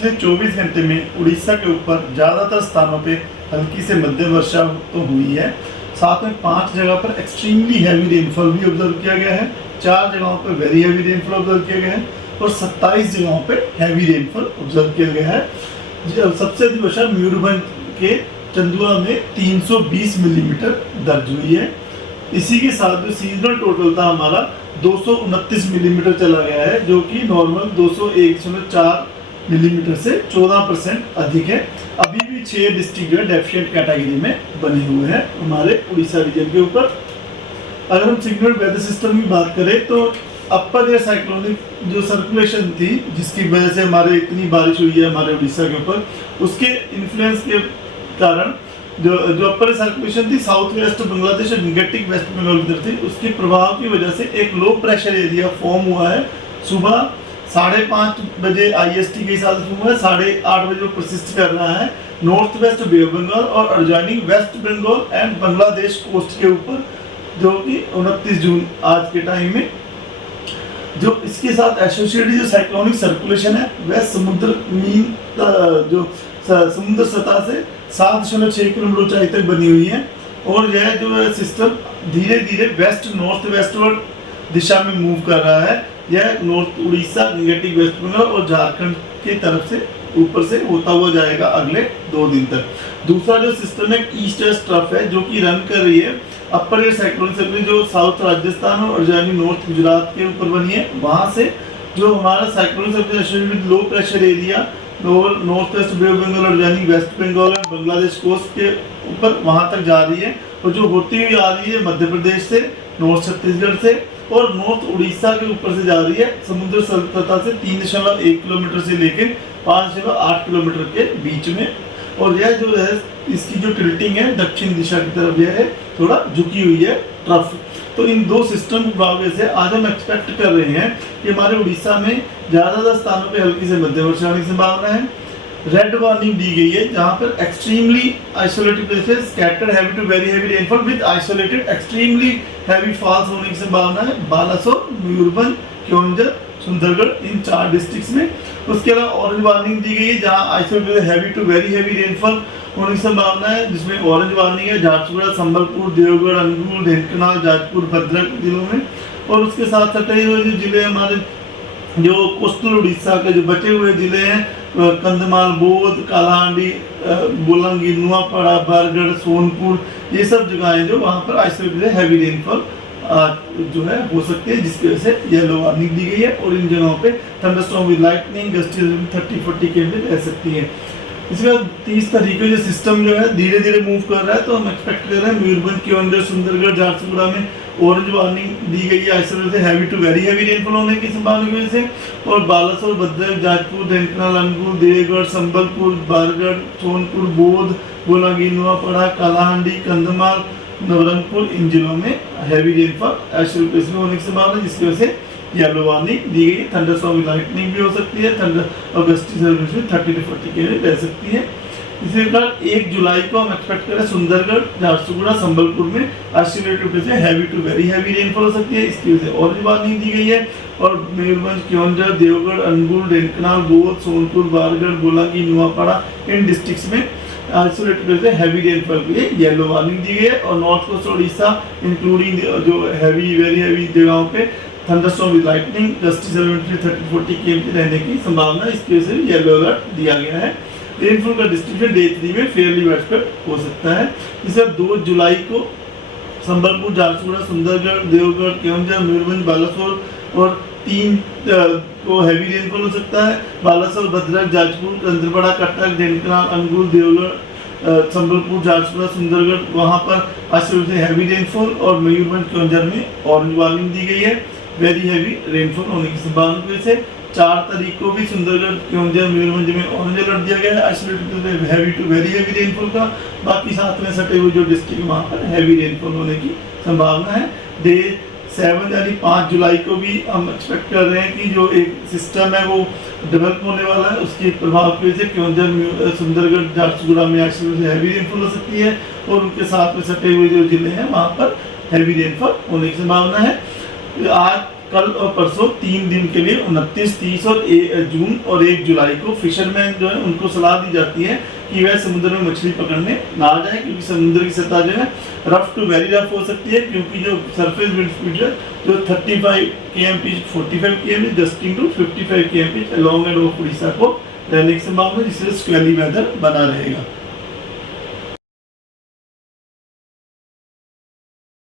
पिछले 24 घंटे में उड़ीसा के ऊपर ज़्यादातर स्थानों पे हल्की से मध्यम वर्षा तो हुई है, साथ में 5 जगह पर एक्सट्रीमली हैवी रेनफॉल भी ऑब्जर्व किया गया है, 4 जगहों पर वेरी हैवी रेनफॉल ऑब्जर्व किया गया है और 27 जगहों पे हैवी रेनफॉल ऑब्जर्व किया गया है। सबसे अधिक वर्षा मयूरभंज के चंदुआ में 320 मिलीमीटर दर्ज हुई है। इसी के साथ जो सीजनल टोटल था हमारा 229 मिलीमीटर चला गया है, जो कि नॉर्मल 201.4 मिलीमीटर से 14% अधिक है। अभी भी 6 डिस्ट्रिक्ट जो है डेफिशिएंट कैटेगरी में बने हुए हैं हमारे उड़ीसा रीजन के ऊपर। अगर हम सिग्नल वेदर सिस्टम की बात करें तो अपर एयर साइक्लोनिक जो सर्कुलेशन थी, जिसकी वजह से हमारे इतनी बारिश हुई है हमारे उड़ीसा के ऊपर, उसके इन्फ्लुएंस के कारण जो अपर सर्कुलेशन थी साउथ वेस्ट बांग्लादेश और निगेटिव वेस्ट बंगाल की तरफ थी, उसके प्रभाव की वजह से एक लो प्रेशर एरिया फॉर्म हुआ है। सुबह 5:30 बजे IST के हिसाब से हुआ है, 8:30 बजे वो परसिस्ट कर रहा है north west bay of Bengal और adjoining west Bengal and Bangladesh coast के ऊपर, जो कि 29 जून आज के टाइम में। जो इसके साथ एसोसिएटेड जो साइक्लोनिक सर्कुलेशन है वह समुद्र सतह से 7.6 किलोमीटर ऊंचाई तक बनी हुई है और यह जो सिस्टम धीरे धीरे वेस्ट नॉर्थ वेस्टवर्ड दिशा में मूव कर रहा है। यह north Orissa, negative West Bengal और झारखंड की तरफ से ऊपर से होता हुआ जाएगा अगले 2 दिन तक। दूसरा जो सिस्टम है ईस्ट वेस्ट ट्रफ है, जो कि रन कर रही है अपर एयर साइक्लोनिक सर्कुलेशन जो साउथ राजस्थान और अर्जानी नॉर्थ गुजरात के ऊपर बनी है। वहां से जो हमारा cyclonic circulation low pressure area north west bay of Bengal और अर्जानी वेस्ट बंगाल और बांग्लादेश कोस्ट के ऊपर वहां तक जा रही है और जो होती हुई आ रही है मध्य प्रदेश से, नॉर्थ छत्तीसगढ़ से और नॉर्थ उड़ीसा के ऊपर से जा रही है समुद्र सतह से 3.1 किलोमीटर से लेकर 5.8 किलोमीटर के बीच में। और यह जो है इसकी जो टिल्टिंग है दक्षिण दिशा की तरफ यह है थोड़ा झुकी हुई है ट्रफ। तो इन 2 सिस्टम की वजह से आज हम एक्सपेक्ट कर रहे हैं कि हमारे उड़ीसा में ज़्यादातर स्थानों पे हल्की से मध्यम वर्षा होने की संभावना है। रेड वार्निंग दी गई है जहां पर extremely isolated places scattered heavy to very heavy rainfall with isolated extremely heavy falls होने की संभावना है बालासोर, मयूरभंज, क्योंझर, सुंदरगढ़ इन 4 डिस्ट्रिक्ट्स में। उसके अलावा ऑरेंज वार्निंग दी गई है जहां isolated heavy to very heavy rainfall होने की संभावना है, जिसमें ऑरेंज वार्निंग है झारसुगुड़ा, संबलपुर, देवगढ़, अनुगुल, ढेंकानाल, जाजपुर, भद्रक जिलों में। और उसके साथ सटे हुए जो जिले हमारे जो कोस्टल उड़ीसा के जो बचे हुए जिले हैं कंधमाल, बौद्ध, कालाहांडी, बोलांगीर, नुआपड़ा, बरगढ़, सोनपुर, ये सब जगहें जो वहाँ पर आइसोलेटेड हैवी रेनफॉल जो है हो सकती है, जिसकी वजह से येलो वार्निंग दी गई है। और इन जगहों पे thunderstorm with lightning gusty 30-40 km रह सकती है। इसके बाद 30 तारीख को जो सिस्टम जो है धीरे धीरे मूव कर रहा है, तो हम एक्सपेक्ट कर रहे हैं मयूरभंज, क्योंझर, सुंदरगढ़, झारसुगुड़ा में ऑरेंज वार्निंग दी गई है isolated heavy to very heavy rainfall होने की संभावना की वजह से। और बालासोर, भद्रक, जाजपुर, ढेंकानाल, अनुगुल, देवगढ़, संबलपुर, बरगढ़, सोनपुर, बौद्ध, बोलांगीर, नुआपड़ा, कालाहांडी, कंधमाल, नवरंगपुर इन जिलों में हैवी रेनफॉल आइसोलेटेड होने की संभावना है, जिसकी वजह से येलो वार्निंग दी गई है। थंडरस्टॉर्म विद लाइटनिंग भी हो सकती है, गस्टी 30-40 km रह सकती है। इसी प्रकार 1 जुलाई को हम एक्सपेक्ट करें सुंदरगढ़, झारसुगुड़ा, संबलपुर में आइसोलेटेड से heavy to very heavy rainfall हो सकती है, इसकी वजह से ऑरेंज वार्निंग दी गई है। और मयूरभंज, क्योंझर, देवगढ़, अनुगुल, ढेंकानाल, बौद्ध, सोनपुर, बरगढ़, बोलांगीर, नुआपड़ा इन डिस्ट्रिक्ट्स में आइसोलेटेड से हैवी रेनफॉल के लिए येलो वार्निंग दी गई है। और नॉर्थ कोस्ट उड़ीसा इंक्लूडिंग जो हैवी वेरी हैवी जगहों पे thunderstorm with lightning gusty 30-40 km रहने की संभावना है, इसकी वजह से येलो अलर्ट दिया गया है। रेनफॉल का डिस्ट्रीब्यूशन डे 3 में फेयरली वाइडस्प्रेड हो सकता है। इसे 2 जुलाई को संबलपुर, झारसुगुड़ा, सुंदरगढ़, देवगढ़, क्योंझर, मयूरभंज, बालासोर और 3 को हैवी रेनफॉल हो सकता है। बालासोर, भद्रक, जाजपुर, चंद्रपड़ा, कटक, ढेंकानाल, अनुगुल, देवगढ़, संबलपुर, झारसुगुड़ा, सुंदरगढ़ वहाँ पर आइसोलेटेड हैवी रेनफॉल और मयूरभंज, क्योंझर में ऑरेंज वार्निंग दी गई है वेरी हैवी रेनफॉल होने की संभावना की वजह से। 4 तारीख को भी सुंदरगढ़, क्योंझर, मयूरभंज में ऑरेंज अलर्ट दिया गया है isolated heavy to very heavy rainfall का। बाकी साथ में सटे हुए जो डिस्ट्रिक्ट वहाँ पर हैवी रेनफॉल होने की संभावना है। डे 7 यानी 5 जुलाई को भी हम एक्सपेक्ट कर रहे हैं कि जो एक सिस्टम है वो डेवलप होने वाला है, उसके प्रभाव की वजह से क्योंझर, सुंदरगढ़, झारसुगुड़ा में आइसोलेटेड हैवी रेनफॉल हो सकती है और उनके साथ में सटे हुए जो जिले हैं वहाँ पर हैवी रेनफॉल होने की संभावना है। आज कल और परसों 3 दिन के लिए 29, 30 और जून और 1 जुलाई को फिशरमैन जो है उनको सलाह दी जाती है कि वह समुद्र में मछली पकड़ने ना जाए, क्योंकि समुद्र की सतह जो है रफ टू वेरी रफ हो सकती है, क्योंकि जो सरफेस विंड स्पीड है जो 35 km/h 45 km gusting to 55 km/h along and off Orissa को रहने की संभावना, जिससे स्क्वेली वेदर बना रहेगा।